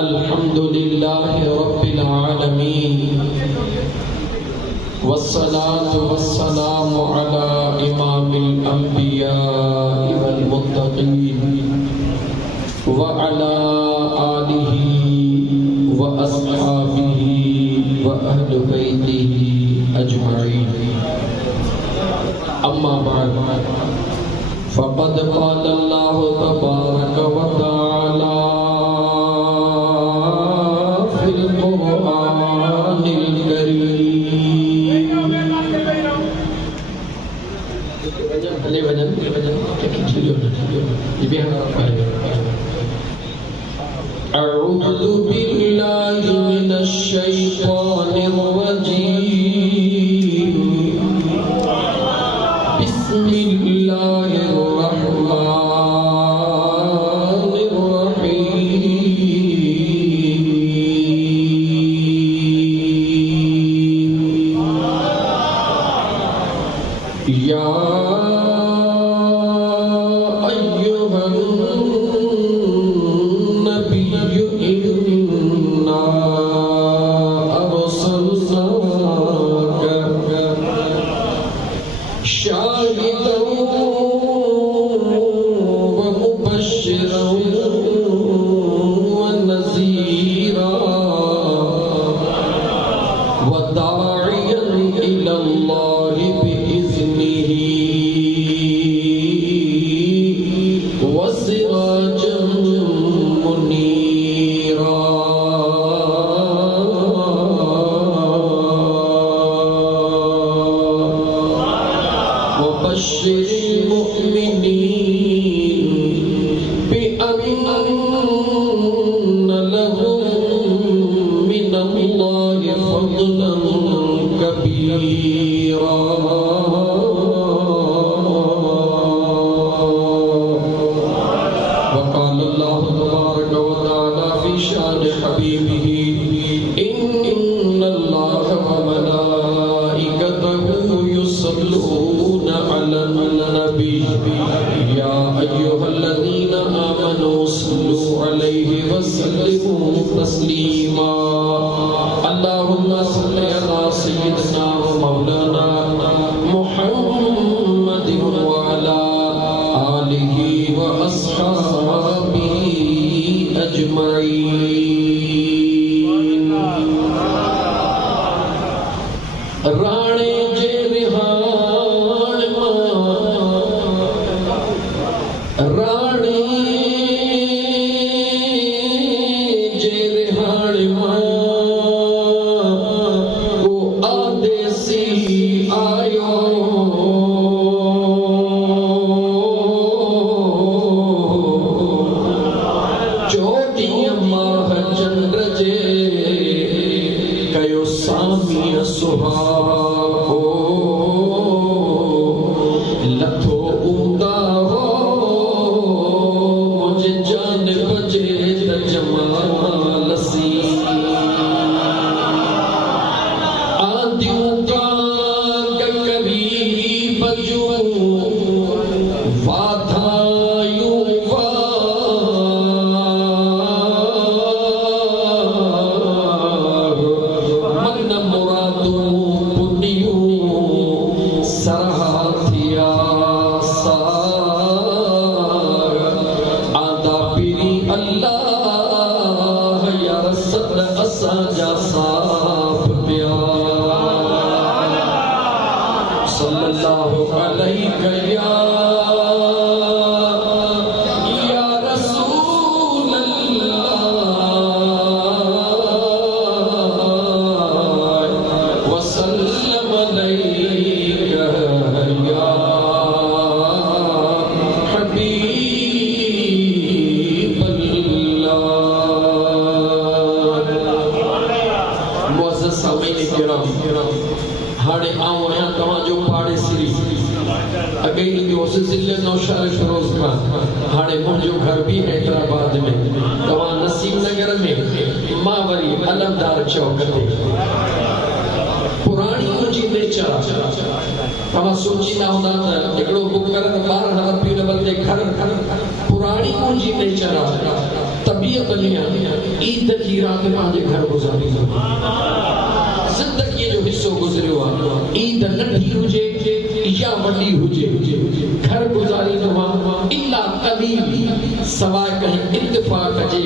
अल्हम्दुलिल्लाहि रब्बिल आलमीन वस्सलातु वस्सलामु अला इमामिल अंबिया वल मुत्तकीन व अला आलिहि व अस्हाबिहि व अहले बैतिहि अजमईन। अम्मा बाद फ़क़द क़ाल अल्लाहु तबारक व तआला फिल क़ुरआनिल करीम। अले वजन अऊज़ु बिल्लाहि मिनश शैतानिर रजीम। बिस्मिल्लाहिर रहमानिर रहीम। या तव्हां सोचींदा हूंदा त हिकिड़ो बुक करे त 12 रुपये डबल ते घर नेचर आहे, तबीयत में ईद की रात पंहिंजे घर गुज़ारी, ज़िंदगीअ जो हिस्सो गुज़रियो आहे। ईद नंढी हुजे या वॾी हुजे, घर गुज़ारींदो आहे इल्ला क़लील, सवाइ कंहिं इत्तिफ़ाक़ जे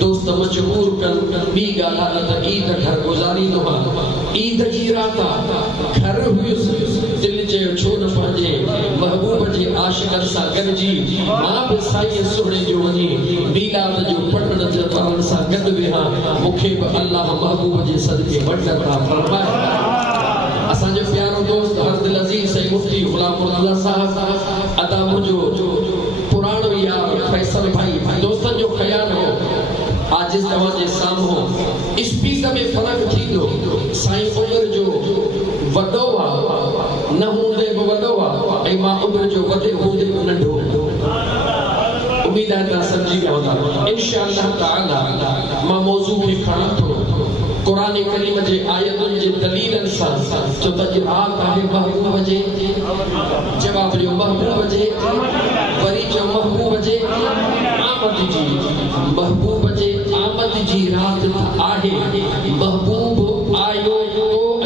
दोस्त मजबूर कनि। ॿी ॻाल्हि आहे त ईद घर गुज़ारींदो आहे। ईद जी रात घर हुयुसि, दिलि चयो छो न पंहिंजे महबूब जे आशिक़नि सां गॾिजी मां बि साईं सुहिणे जो वञी मीलाद जो पढ़ण जे पढ़ण सां गॾु वेहां, मूंखे बि अल्लाह महबूब जे सदके वॾ अता फरमाए। असांजो प्यारो दोस्त हरदिल अज़ीज़ सईद मुफ्ती गुलाम मुर्तज़ा साहब अदा मुंहिंजो पुराणो यार फैसल भाई दोस्तनि जो ख़याल हो आजिज़ तव्हां जे साम्हूं स्पीड में फ़र्क़ु थींदो। साईं उमिरि जो वॾो आहे, न हूंदे बि वॾो आहे, ऐं मां उमिरि जो वॾे हूंदे बि नंढो। उम्मीद आहे तव्हां सम्झी पवंदा। इंशाअल्लाह ताला मां मौज़ू खे खणां थो कुरान करीम जे आयतुनि जे दलीलनि सां। छो त अॼु रात आहे महबूब जे, जवाब ॾियो महबूब जे, वरी चओ महबूब जे आमद जी, महबूब जे आमद जी रात आहे। महबूब आयो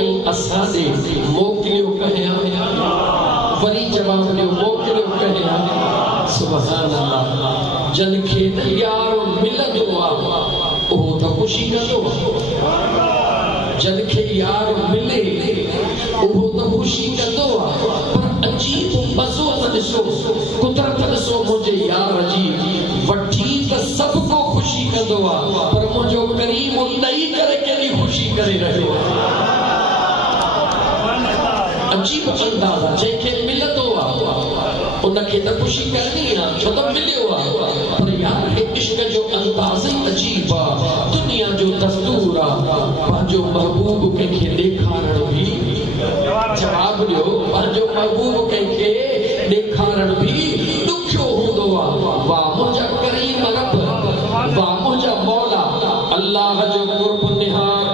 ऐं असां ॾे मोकिलियो कहिया, वरी जवाब ॾियो मोकिलियो कहिया। सुभान अल्लाह। जन खे यार मिलंदो आहे उहो त ख़ुशी कंदो, जन खे यार मिले उहो त ख़ुशी कंदो आहे। पर अजीब मज़ो त ॾिसो, कुदरत ॾिसो मुंहिंजे यार जी, वठी त सभु को ख़ुशी कंदो आहे, पर मुंहिंजो करीम ॾेई करे केॾी ख़ुशी करे रहियो आहे। अजीब अंदाज़ आहे, जंहिंखे मिलंदो आहे उनखे त ख़ुशी करणी आहे, छो त मिलियो आहे। पर यार इश्क जो अंदाज़ ई अजीब आहे, दुनिया जो दस्तूर आहे। पंहिंजो महबूब कंहिंखे ॾेखारण बि, जवाब ॾियो, पंहिंजो महबूब कंहिंखे ॾेखारण बि ॾुखियो हूंदो आहे। वाह मुंहिंजा करीम रब, वाह मुंहिंजा मौला, अल्लाह जो कुर्ब निहार।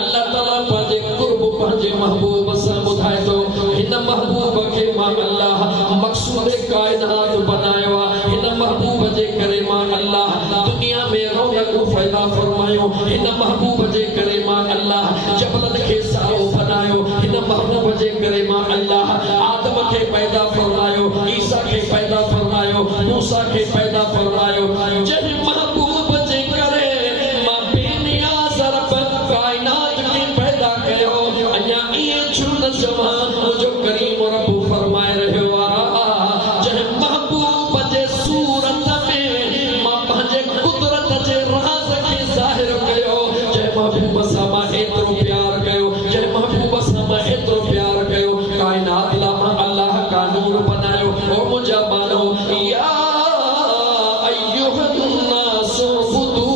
अल्लाह ताला पंहिंजे कुर्ब पंहिंजे महबूब सां ॿुधाए थो, हिन महबूब खे मां अल्लाह मक़सूद काइनात बनायो आहे। हिन महबूब जे करे मां अल्लाह दुनिया में रौनक पैदा फरमायो। हिन महबूब जे करे मां अल्लाह जबलनि खे सारो बनायो। हिन महबूब जे करे मां अल्लाह आदम खे पैदा फरमायो, ईसा खे पैदा फरमायो, मूसा खे पैदा फरमायो। जंहिं महबूब जे करे मां बेनियाज़ रब काइनात खे पैदा कयो। अञा ईअं छो न चवां, मुंहिंजो करीम रब फरमाए रहियो आहे, जंहिं महबूब जे सूरत में मां पंहिंजे कुदरत जे राज़ खे ज़ाहिर कयो। जंहिं महबूब सां मां एतिरो प्यार कयो, जंहिं महबूब सां मां एतिरो प्यार कयो, काइनात ला मां अल्लाह कानून बनायो। ओ मुंहिंजा मानो या अय्युहन्नास उबुदू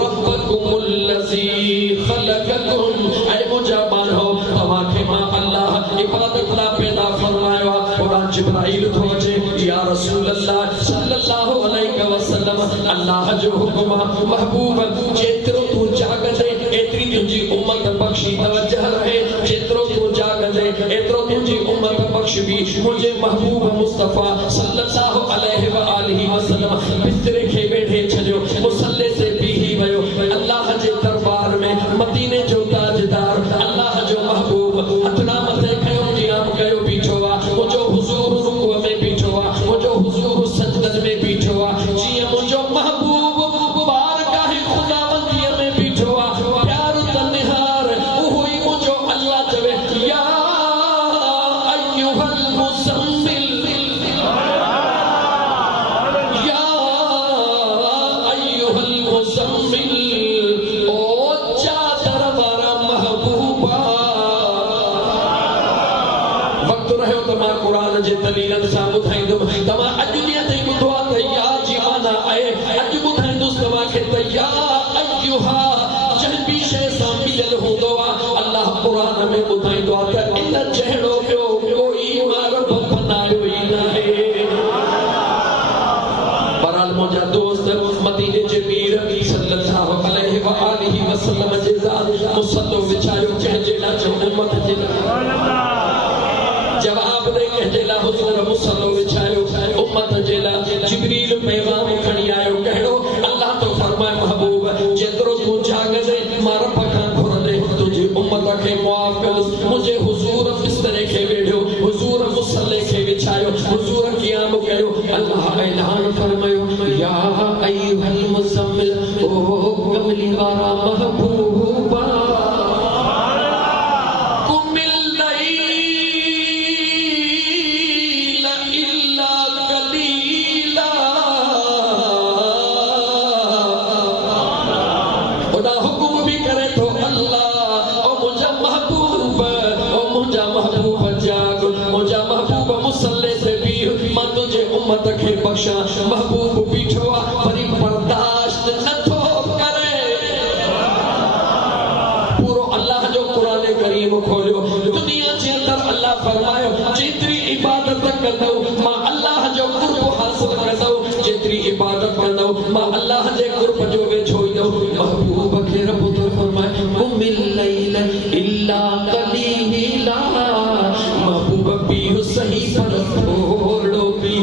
रब्बकुमुल्लज़ी ख़लक़कुम। ऐ मुंहिंजा मानो तव्हांखे मां अल्लाह इबादत ला पैदा फरमायो आहे। क़ुरान जिब्राइल थो अचे, या रसूल अल्लाह सल्लल्लाहु अलैहि वसल्लम, अल्लाह जो हुक्म आहे, महबूब जेतिरो तू जागदे एतिरी तुंहिंजी उम्मत बख़्शी तवज्जह रहे। जेतिरो तू जागदे एतिरो तुंहिंजी उम्मत बख़्श बि। मुंहिंजे महबूब मुस्तफ़ा सल्लल्लाहु अलैहि वसल्लम बिस्तरे खे वेठे छॾियो, मुसल्ले ते बीही वियो। अल्लाह जे दरबार में मदीने जो ताजदार, अल्लाह जो महबूब हथड़ा मथे खयो क़याम कयो बीठो आहे। मुंहिंजो हुज़ूर रुकूअ में बीठो आहे, मुंहिंजो हुज़ूर सजदन में बीठो आहे। जीअं मुंहिंजो महबूब बारगाह ख़ुदावंदीअ में बीठो आहे, प्यार त निहार उहो ई मुंहिंजो अल्लाह चवे, या अय्युहल मुज़म्मिल, या अय्युहल मुज़म्मिल, ओ चादर वारा महबूबा। वक़्तु रहियो त मां क़ुरान जे दलीलनि सां ॿुधाईंदुमि। तव्हां अॼु ॾींहं ताईं ॿुधो आहे त या जी माना आहे, अॼु ॿुधाईंदुसि तव्हांखे त या अय्युहा जंहिं बि शइ सां मिलियल हूंदो आहे, अल्लाह क़ुरान में ॿुधाईंदो आहे त इन जहिड़ो ॿियो कोई मां रब बनायो ई नाहे। बहरहाल मुंहिंजा दोस्त मदीने जे पीर सल्लल्लाहु अलैहि वसल्लम जे ज़ात मुसल्लो विछायो, कंहिंजे लाइ चओ उम्मत जे लाइ, जवाब दे कंहिंजे लाइ हुज़ूर मुसल्लो विछायो उम्मत जे लाइ। जिब्रील पैगाम खणी कयो अल्लाह ऐलान फरमायो या अय्युहल मुज़म्मिल ओ कमली वारा महबूबा कुमिल लैल इल्ला कलीला खुदा हुक्म भी करे तो अल्लाह ओ मुझा महबूब जाग मुझा महबूब मुसल्ले से भी मां तुझे उम्मत के बख्शा महबूब बीठवा परी बर्दाश्त न थो करे पूरो अल्लाह जो कुरान करीम खोलियो दुनिया जे अंदर अल्लाह फरमायो जेतरी इबादत कंदो मां अल्लाह जो कुर्ब हासिल कंदो जेतरी इबादत कंदो मां अल्लाह जे कुर्ब जो वेठोइदो महबूब के रब तो फरमाए कुमिल लैल इल्ला कलीला महबूब भी सही पर थोड़ो भी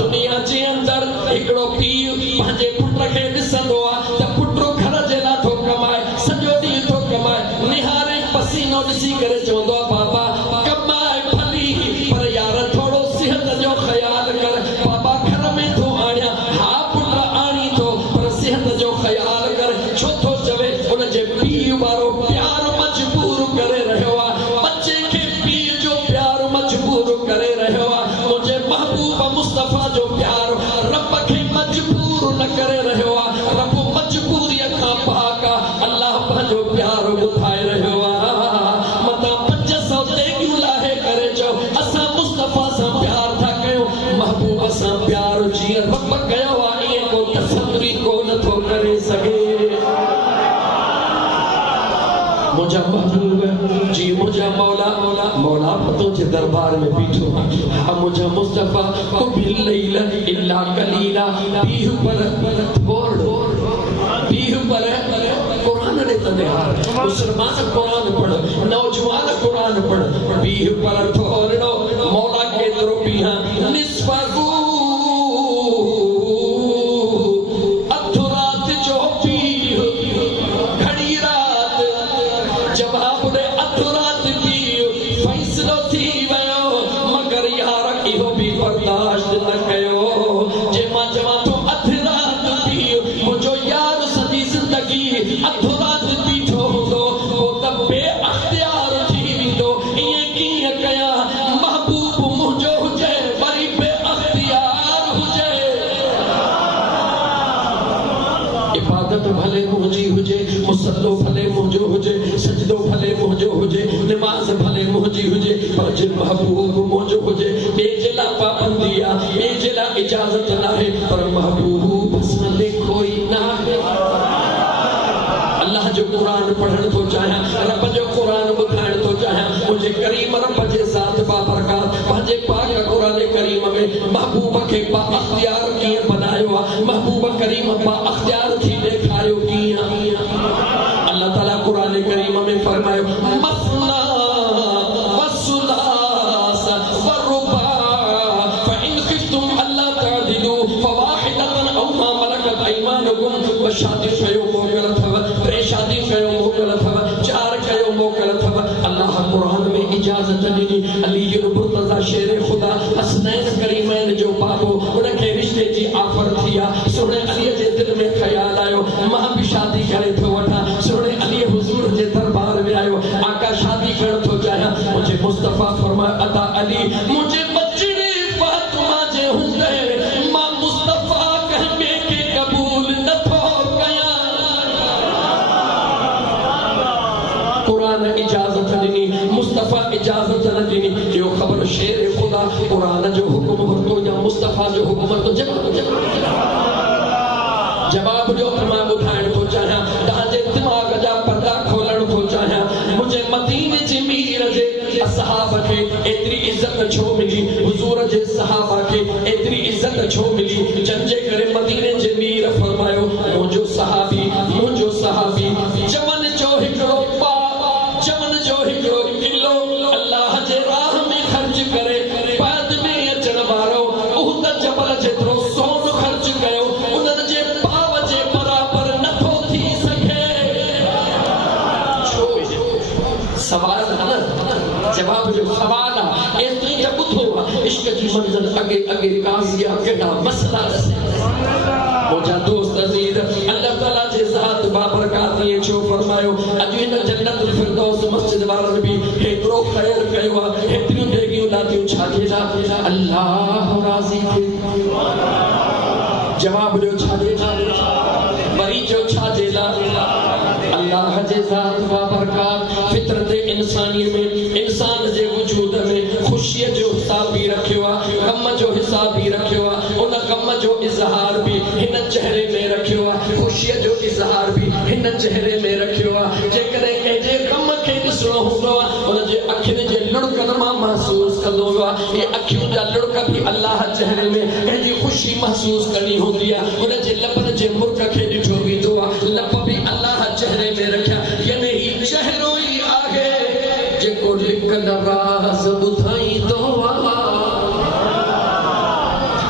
दुनिया जे अंदर एकड़ो पीउ पंहिंजे पुट खे ॾिसंदो आहे त पुटो घर जे लाइ थो कमाए सॼो ॾींहुं थो कमाए निहारे पसीनो ॾिसी करे चवंदो आहे बाबा कमाए भली पर यार थोड़ो सिहत जो ख्याल कर बाबा घर में थो आणिया हा पुट आणी थो पर सिहत जो ख्याल कर छो थो चवे उन जे पीउ वारो प्यार मजबूर करे रहियो आहे बच्चे खे पीउ जो प्यार मजबूर करे रहियो आहे मुंहिंजे महबूब मुस्तफा जो प्यार रब खे मजबूर न करे रहियो आहे रब मजबूरीअ खां पाक आहे अल्लाह पंहिंजो प्यार ॿुधाए रहियो आहे मतां 500 तेगियूं लाहे करे चओ असां मुस्तफा सां प्यार था कयूं महबूब सां प्यार जीअं रब कयो आहे ईअं को तसवुरी को नथो करे सघे मुझा महबूब जी मुझा मौला मौला पतों के दरबार में बीठो हा मुझा मुस्तफा कुबिल लैल इल्ला कलीला पीहु पर थोड़ो पीहु पर कुरान ने तदेहार मुसलमान कुरान पढ़ नौजवान कुरान पढ़ पीहु पर थोड़ो मौला के दरो पीहा निस्फगु अधरात जो पीहु घड़ी रात जवाब दे अधरात पीहु फैसलो थी वयो मगर यार इहो भी बर्दाश्त न कयो जे मां जवां तो अधरात पीहु मुझो यार सजी जिंदगी अधरात बीठो हूंदो वो त बेअख्तियार थी वेंदो ईअं कीअं कया महबूब मुंहिंजो हुजे वरी बेअख्तियार हुजे इबादत भले मुंहिंजी हुजे मुसल्लो भले मुंहिंजो हुजे सजदो भले मुंहिंजो हुजे नमाज़ भले मुंहिंजी हुजे पर जे महबूब मुंहिंजो हुजे ॿिए जे लाइ पाबंदी आहे ॿिए जे लाइ इजाज़त नाहे पर महबूब सां लेखो ई नाहे अल्लाह जो कुरान पढ़ण थो चाहियां रब जो कुरान ॿुधाइण थो चाहियां मुंहिंजे करीम रब जे ज़ात बाबरकात पंहिंजे पाक कुरान करीम में महबूब खे बाअख्तियार कीअं बनायो आहे महबूब करीम बाअख्तियार थी ॾेखारियो कीअं अल्लाह ताला कुरान करीम में फरमायो मसला वसुलास वरुबा फइन खिफ्तुम अल्ला तअदिलू फवाहिदतन औ मा मलकत अयमानुकुम शादी कयो मोकल अथव टे शादी कयो मोकल अथव 4 कयो मोकल अथव अल्लाह कुरान में इजाज़त ॾिनी अली इब्न मुर्तज़ा शेर खुदा हसनैन करीमैन जो बाबो उनखे रिश्ते जी ऑफर थी आहे सुणे अली जे दिल में ख्याल आयो मां भी शादी करे थो वठां सुणे अली हुजूर जे दरबार में आयो आका शादी करण थो चाहियां मुझे मुस्तफा फरमाए अता अली मुझे बचड़ी फातिमा जे हुंदे मां मुस्तफा कहके के कबूल न थो कया कुरान इजाजत ॾिनी मुस्तफा इजाजत न ॾिनी इहो ख़बर शेर खुदा कुरान जो हुकुम वरितो या मुस्तफा जो हुकुम तो जवाब जो मां ॿुधाइण थो चाहियां तव्हांजे दिमाग़ जा पर्दा खोलण थो चाहियां मुंहिंजे मदीने जी मीर जे असहाब खे एतिरी इज़त छो मिली हुजूर जे सहाबा खे एतिरी इज़त छो मिली जंहिंजे करे मदीने जे मीर फरमायो मुंहिंजो सहाबी चमन जो हिकिड़ो पा चमन जो हिकिड़ो किलो अल्लाह जे राह में ख़र्च करे बाद में अचण वारो उहद जबल जेतिरो सोन ख़र्च कयो उन्हनि जे पाव जे बराबर नथो थी सघे छो सवाल न जवाब जो सवाल आहे एतिरी त ॿुधो इश्क जी मंज़िल अगे अगे काज़िया केड़ा मसला मुझा दोस्त अज़ीज़ अल्लाह ताला जे ज़ात बाबरकात ये छो फरमायो अज इन जन्नतुल फिरदौस मस्जिद वारन भी हेतरो खैर कयो हेतरियो देगियो लातियो छाजेला अल्लाह राज़ी थे जवाब जो छाजेला वरी जो छाजेला अल्लाह जे ज़ात बाबरकात फितरत इंसानी में इंसान जे वजूद में खुशी जो हिसाब भी रखियो गम जो हिसाब भी रखियो उन गम जो इजहार भी हिन चेहरे में रखियो खुशी जो इजहार भी हिन चेहरे में रखियो जे करे के जे गम के दिसणो हुंदो उन जे अखिन जे लुड़कन मां महसूस कंदो ये अखियों जा लुड़क भी अल्लाह चेहरे में कंहिंजी खुशी महसूस करनी होंदी उन जे लबन जे मुर्क के दिठो बीतो लब भी अल्लाह चेहरे में रखिया यानी ही चेहरो ही आगे जेको लिखन राज बुधाई दो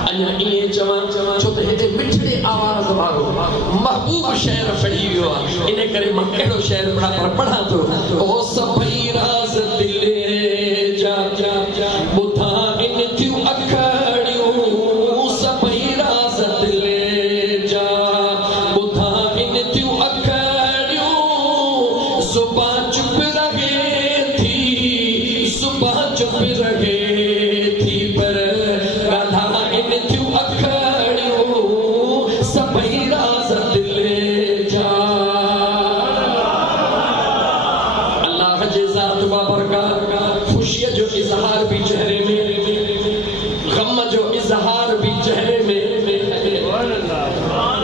अन्या ये चवा छो ते हेते मिठड़े आवाज वारो महबूब शेर पढ़ी वियो इने करे मां केड़ो शेर पढ़ा तो ओ सभई राज दिले जा बुधा इन थियूं अखड़ियूं सभई राज दिले जा बुधा इन थियूं अखड़ियूं सुबह चुप रहे थी सुबह चुप रहे थी पर गाधा इन थियूं अखड़ियूं सभई राज दिले जा अल्लाह जे ज़ात बाबरकात खुशी जो इजहार भी चेहरे में गम जो इजहार भी चेहरे में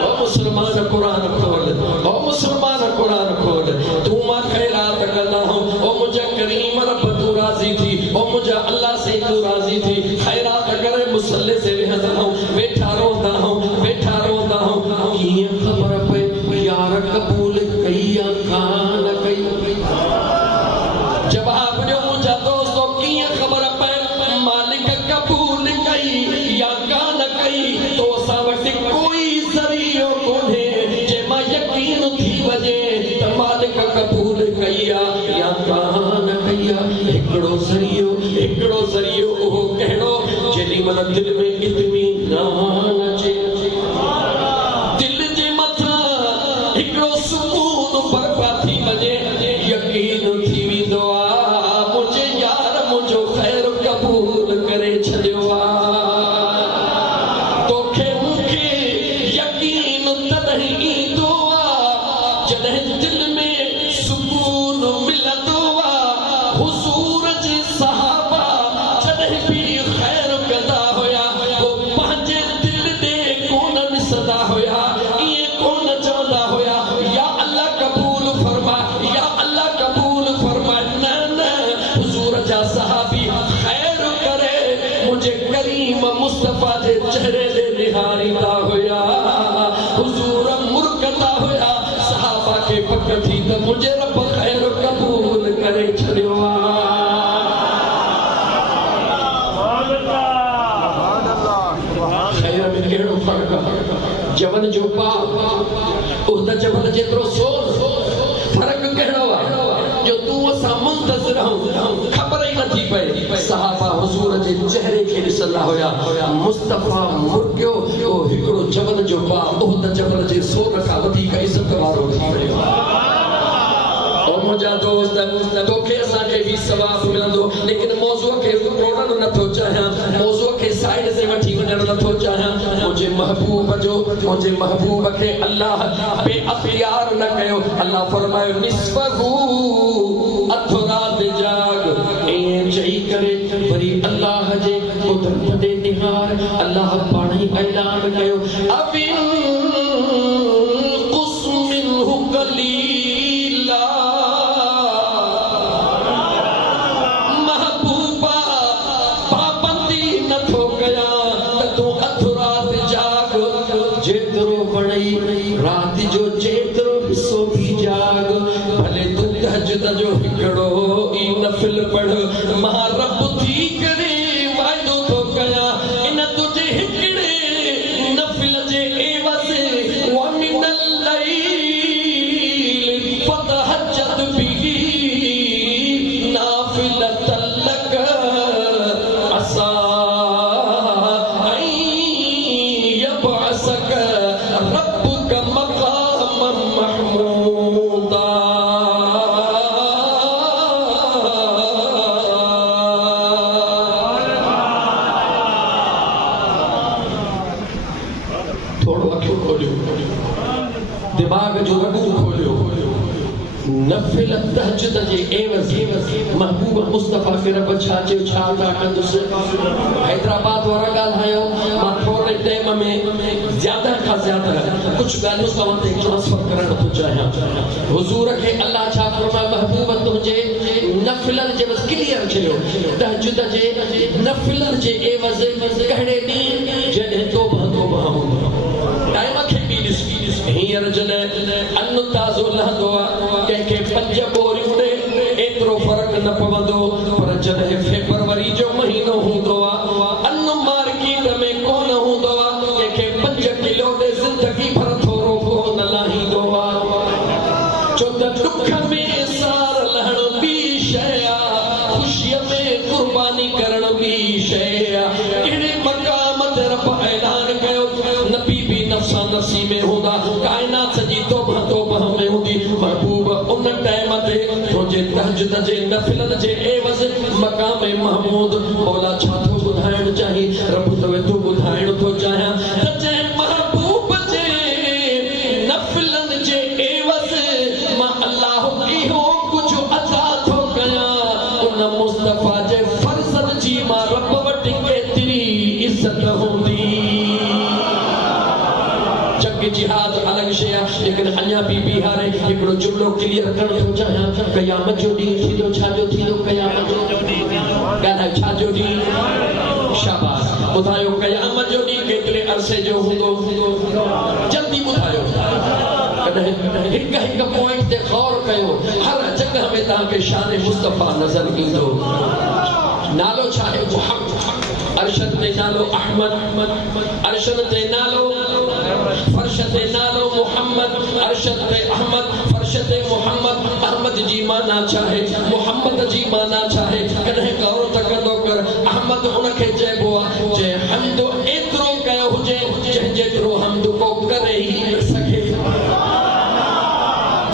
ओ मुसलमान कुरान खोल ओ मुसलमान कुरान खोल तू मां खैरात करना हो ओ मुझे करीम रब तू राजी थी ओ मुझे अल्लाह से तू राजी थी खैरात करे मुसल्ले से वेहदा हूं बैठा रोता हूं ये खबर पे यार कबूल कईया कान कई जवाब दो मुझे दोस्तों की खबर पे मालिक कबूल कई या कान कई तो सावट कोई जरियो कोने जे मां यकीन थी वजे त मालिक कबूल कईया या कान कईया एकड़ो जरियो ओ कहड़ो जेडी मन दिल में इत्मीनान अचे दिल जे मथा एकड़ो सुकून बरपा थी वजे यकीन थी विंदो मुझे यार मुझो खैर कबूल करे छडियो तोखे मुखे यकीन तदही ईंदो जॾहिं दिल में सुकून मिलंदो हुजूर जे सहाबा जॾहिं भी खैर कंदा हुया वो पंहिंजे दिल ॾे कोन ॾिसंदा हुया इएं कोन चवंदा हुया या अल्लाह कबूल फरमा या अल्लाह कबूल फरमा न हुजूर जा सहाबी खैर करे मुझे करीम मुस्तफा जे चेहरे ॾे निहारींदा हुया हुजूर मुर्कंदा हुया सहाबा के पक थी त मुझे रब खैर कबूल करे छॾियो खैर में कहिड़ो फर्क़ जवन जो पाप उहद जवन जेतिरो सोन फर्क़ कहिड़ो आहे जो तूं असां मुंतज़िर आहियूं ख़बर ई नथी पए सहाबा हुजूर जे चेहरे खे ॾिसंदा हुया मुस्तफा मुर्गियो ओ हिकिड़ो जवन जो पाप उहद जवन जे सोन खां वधीक इज़त वारो थी वियो ओ मुंहिंजा दोस्त तोखे असांखे भी सवाब मिलंदो लेकिन मौज़ूअ खे तोड़ण नथो चाहियां मौज़ूअ खे साइड ते वठी वञण नथो चाहियां मुंहिंजे महबूब खे अल्लाह बेअख्तियार न कयो अल्लाह फरमायो निस्फहू अधु राति जाग ऐं चई करे वरी अल्लाह जे कुदरत ते निहार अल्लाह पाण ई ऐलान कयो अबिन कुस्मिनहु कलीला महबूबा पाबंदी नथो कया त तूं अधु राति जाग जेतिरो वणई राति जो जेतिरो हिस्सो भी जाग भले तूं तहज्जुद जो हिकिड़ो ई नफ़िल पढ़ मां रब थी करे वाइदो थो कया इन तुंहिंजे हिकिड़े नफ़िल जे जो रगू खोलियो नफिल तहज्जुद जे एवज़ महबूब मुस्तफा के रब छाचे छाता कंदुस हैदराबाद वारा ॻाल्हायो मां थोरे टाइम में ज्यादा खां ज्यादा कुछ ॻाल्हियूं तव्हां ते ट्रांसफर करण थो चाहियां हुजूर के अल्लाह छा फरमाए महबूब तुंहिंजे नफिलन जे बस क्लियर कयो तहज्जुद जे नफिलन जे एवज़ कहिड़े ॾींहुं जॾहिं तौबा टाइम खे बि ॾिस हींअर जॾहिं अन्न ताज़ो लहंदो आहे कंहिंखे 5 बोरियूं ॾे एतिरो फ़र्क़ु न पवंदो पर जॾहिं फेब्रुअरी जो महीनो हूंदो आहे अन्न मार्केट में कोन हूंदो आहे कंहिंखे 5 किलो ॾे ज़िंदगी भर थोरो कोन लाहींदो आहे छो त दुख में सार लहण ॿी शइ आहे ख़ुशीअ में क़ुर्बानी करण ॿी शइ आहे कहिड़े मक़ाम ते रब ऐलान कयो नबी भी नफ़्सा नफ़्सी में हूंदा कायनात सॼी तौबा में हूंदी महबूब उन टाइम ते तुंहिंजे तहज्जुद जे नफ़िलन जे एवज़ मक़ाम महमूद मौला छा थो ॿुधाइण चाही रब तवे तूं ॿुधाइण थो चाहियां त जंहिं महबूब जे नफ़िलन जे एवज़ मां अल्लाह इहो कुझु अता थो कयां उन मुस्तफा जे फर्ज़न जी मां रब वटि केतिरी इज़त हूंदी जिहाद अलग शइ आहे लेकिन अञा बि बिहारे हिकिड़ो जुमिलो क्लियर करणु थो चाहियां क़यामत जो ॾींहुं थींदो छाजो थींदो क़यामत जो ॻाल्हायो छाजो ॾींहुं शाबाश ॿुधायो क़यामत जो ॾींहुं केतिरे अरसे जो हूंदो जल्दी ॿुधायो कॾहिं हिकु पॉइंट ते गौर कयो हर जॻह में तव्हांखे शान मुस्तफा नज़र ईंदो नालो छा आहे मुहम्मद अरशद ते नालो अहमद अरशद ते नालो फर्श ते नालो मुहम्मद अरशद ते अहमद फर्श ते मुहम्मद अहमद जी माना छा आहे मुहम्मद जी माना छा आहे कॾहिं गौर त कंदो कर अहमद उनखे चइबो आहे जे हम्द एतिरो कयो हुजे जंहिं जेतिरो हम्द को करे ई न सघे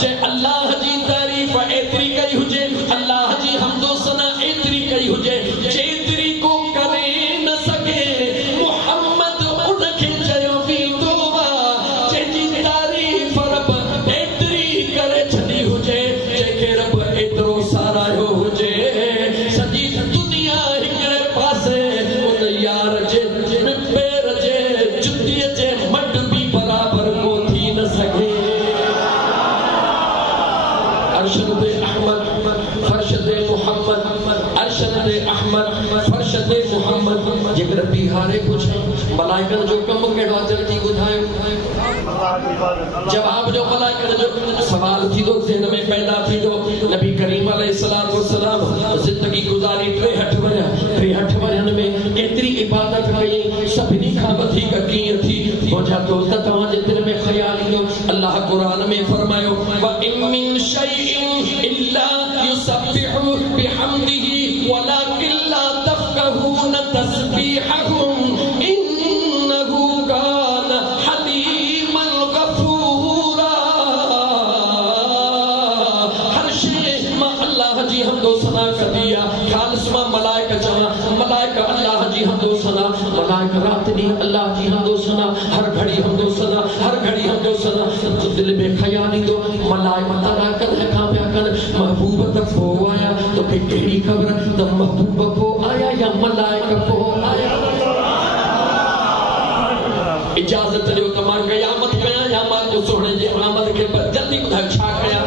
जे अल्लाह जी तारीफ़ एतिरी कई हुजे अल्लाह जी हम्दो सना एतिरी कई हुजे जेतिरी को करे न सघे मुहम्मद उनखे चयो वेंदो आहे जंहिंजी तारीफ़ रब एतिरी करे छॾी हुजे जंहिंखे रब एतिरो सारायो हुजे सॼी दुनिया हिकिड़े पासे उन यार जे पेर जे जुतीअ जे मट बि बराबर को थी न सघे अरशद ते अहमद फर्श ते मुहम्मद अरशद ते अहमद फर्श ते मुहम्मद जेकर बिहारे पुछे मलाइकन जो कम केड़ो आहे जल्दी ॿुधायो जवाब जो मलाइकन जो सवाल थींदो ज़हन में पैदा थींदो नबी करीम अलैहिस्सलातु वस्सलाम ज़िंदगी गुज़ारी 63 वरनि में केतिरी इबादत कई सभिनी खां वधीक कीअं थी मुंहिंजा दोस्त तव्हांजे दिलि में ख़्याल ईंदो अल्लाह क़ुरान में फरमायो व इन मिन शैइन इल्ला युसब्बिहु बिहम्दिही वलाकिन ला तफ़क़हून तस्बीहहुम इन्नहु कान हलीमन गफूरा हर शइ मां अल्लाह जी हम्दो सना कंदी आहे ख़ालिस मां मलाइका चवां मलाइका अल्लाह जी हम्दो सना मलाइका रात ॾींहुं अल्लाह जी हम्दो सना हर घड़ी हम्दो सना हर घड़ी हम्दो सना दिल में ख़याल ईंदो मलाइका तारा कदे खां पिया कनि महबूब त पोइ आया तोखे कहिड़ी ख़बर त महबूब पोइ आया या मलाइका पोइ आया इजाज़त ॾियो त मां क़यामत कयां या मां को सोहणे जे आमद खे जल्दी ॿुधायो छा कयां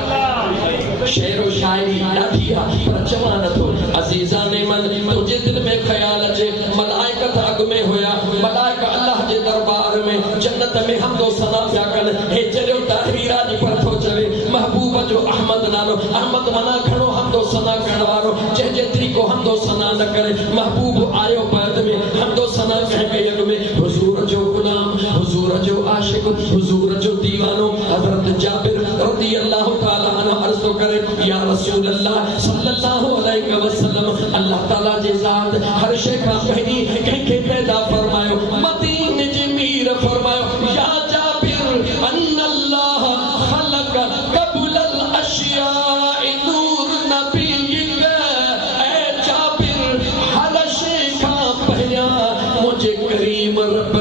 शेरो शायरी ॾाढी आहे पर चवां नथो अज़ीज़ाने मन तुंहिंजे दिलि में ख़्याल अचे मलाइका त अॻु में हुया मलाइका अल्लाह जे दरबार में जन्नत में हम्दो सना पिया कनि हे चरियो ताहरीरा जी पर थो चवे महबूब जो अहमद नालो अहमद माना घणो हम्दो सना करण वारो जंहिं जेतिरी को हम्दो सना न करे महबूब आयो बाद में हम्दो सना कंहिंखे अॻु में हुज़ूर जो गुलाम हुज़ूर जो आशिक हुज़ूर जो दीवानो हज़रत जाबिर रज़ी अल्लाह ताला अन्हु अर्ज़ तो करे या रसूल अल्लाह सल्लल्लाहु अलैहि वसल्लम अल्लाह ताला जे ज़ात हर शइ खां पहिरीं कंहिंखे पैदा फरमायो मदीन जी मीर फरमायो या जाबिर अन्नल्लाह खलक क़ब्ल अल अशियाए नूर नबीक ऐ जाबिर हर शइ खां पहिरियां मुझे करीम रब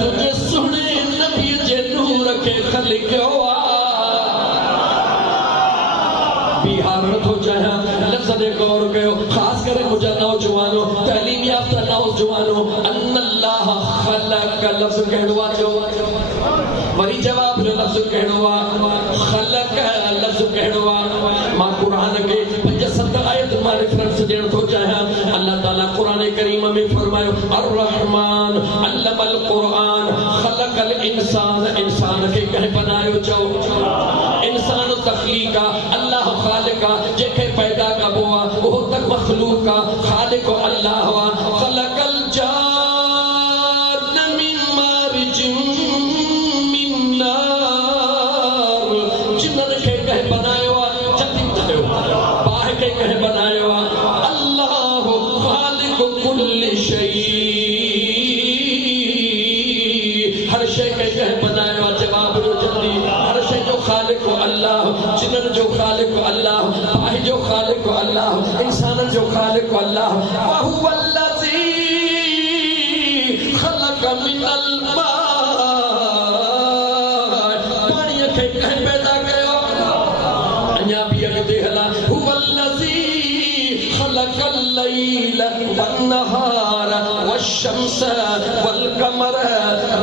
तुझे सुने नबी जे नूर खे खलकियो आहे गौर कयो, खास करे मुझा नौजवानो, तालीम याफ्ता नौजवानो, अन्नल्लाह खलक लफ्ज़ कहणो आहे, वरी जवाब जो लफ्ज़ कहणो आहे, खलक लफ्ज़ कहणो आहे। मां कुरान के 5-7 आयत मां रेफरेंस ॾियण थो चाहियां। अल्लाह ताला कुरान करीम में फरमायो, अर्रहमान अल्लमल कुरान खलकल इंसान, इंसान के कंहिं बनायो चओ, इंसान तख्लीक आहे, अल्लाह खालिक आहे, जंहिंखे पैदा कबो आहे उहो त मखलूक आहे, खालिक अल्लाह आहे। खलकल जान मिन मारिजिन मिन नार, जिन्हनि खे कंहिं बनायो आहे, जल्दी ॿुधायो, बाहि खे कंहिं बनायो आहे, अल्लाह खालिक कुल्ल शै, हर शइ खे कंहिं बनायो आहे, जवाब ॾियो जल्दी, हर शइ जो खालिक अल्लाह, जिन्हनि जो खालिक अल्लाह, बाहि जो खालिक अल्लाह, इंसाननि जो खालिक अल्लाह। वहुवल्लज़ी खलक मिनल माअ, पाणीअ खे कंहिं पैदा कयो, अञा बि अॻिते हलां, हुवल्लज़ी खलकल लैल वन्नहार वश्शम्स वल्कमर,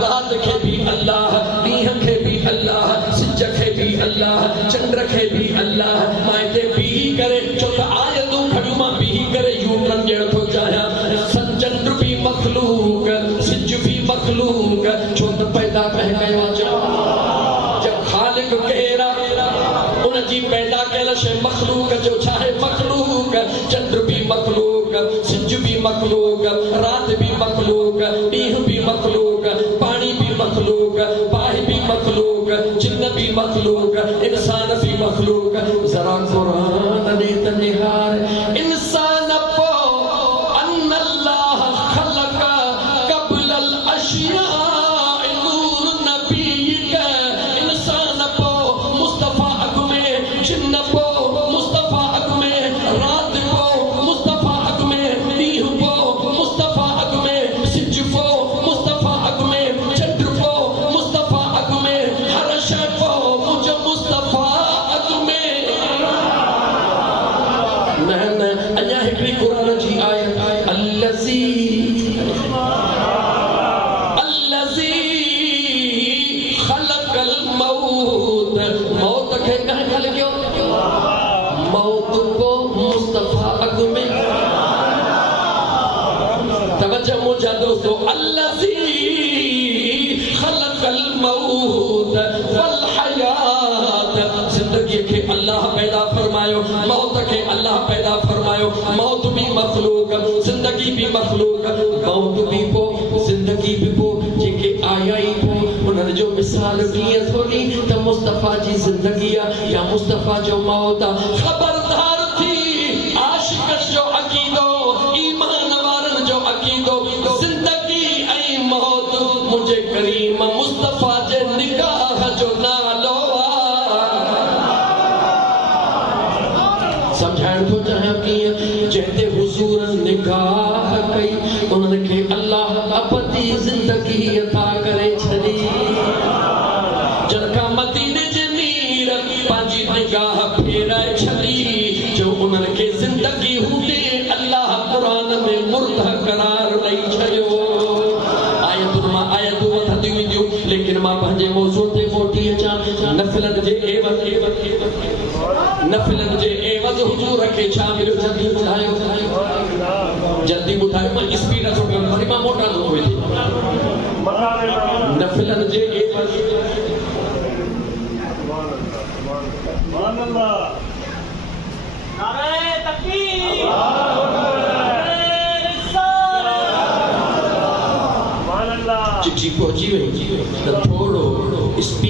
रात खे भी अल्लाह, ॾींहं खे भी अल्लाह, सिज खे भी अल्लाह, चंड खे भी अल्लाह। मां हिते बीही करे छो त आयतूं खणी मां बीही करे यूं ॾियण थो चाहियां, चंड भी मखलूक, सिज भी मखलूक, छो त पैदा कंहिं कयो आहे, जब खालिक केरु आहे, उन जी पैदा कयल शइ मखलूक जो छा आहे, मखलूक, चंड भी मखलूक, सिज भी मखलूक, रात भी मखलूक, ॾींहुं भी मखलूक, पाणी भी मखलूक, बाहि भी मखलूक, जिन्न भी मखलूक, इंसान भी मखलूक। जरा कुरान ॾे त निहार, इंसान पो अन्नल्लाह खलक क़ब्लल अशियाए नूर नबीक, इंसान पो मुस्तफा अॻ में, जिन्न पो मुस्तफा अॻ में, रात पो मुस्तफा अॻ में, ॾींहुं पो मुस्तफा अॻ में, सिज पो मुस्तफा अॻ में, चंड पो मुस्तफा अॻ में, हर शइ पो मुंहिंजो मुस्तफा अॻ में। न न, अञा हिकिड़ी कुरान जी आयत, अल्लज़ी अल्लज़ी खलकल मौत, मौत खे कंहिं खलकियो, मौत को मुस्तफा अॻ में। तवज्जो मुंहिंजा दोस्तो, अल्लज़ी खलकल मौत वल हयात, जिंदगी के अल्लाह पैदा फरमायो, मौत के अल्लाह पैदा फरमायो, मौत भी मखलूक, जिंदगी भी मखलूक, मौत भी पो, जिंदगी भी पो, जेके आया ई पो, उन्हनि जो मिसाल कीअं थोड़ी त मुस्तफा जी जिंदगी आहे या मुस्तफा जो मौत आहे। खबरदार थी आशिकनि जो अक़ीदो, ईमान वारनि जो अक़ीदो, जिंदगी ऐं मौत मुंहिंजे करीम मुस्तफा जे निगाह जो नालो आहे। समझाइण थो चाहियां कीअं, जंहिं ते हुज़ूर निगाह कई, उन्हनि खे अल्लाह अबदी ज़िंदगी अता करे छॾी। जंहिंखां मदीने जे मीर पंहिंजी निगाह फेराए छॾी, जो उन्हनि खे ज़िंदगी हूंदे अल्लाह क़ुरान में मुर्दा करार ॾेई छॾियो। आयतुनि मां आयतूं वधंदियूं वेंदियूं, लेकिन मां पंहिंजे मौज़ू ते मोटी अचां। नफ़िलनि जे एवज़, नफ़िलनि जे एवज़ हुज़ूर खे छा मिलियो, जल्दी ॿुधायो, जल्दी ॿुधायो, मां स्पीड थो कयां, वरी मां मोटा थो वेंदी। नफ़िलनि जे एवज़, नारे तकबीर, चिट्ठी पहुंची वई त थोड़ो स्पीड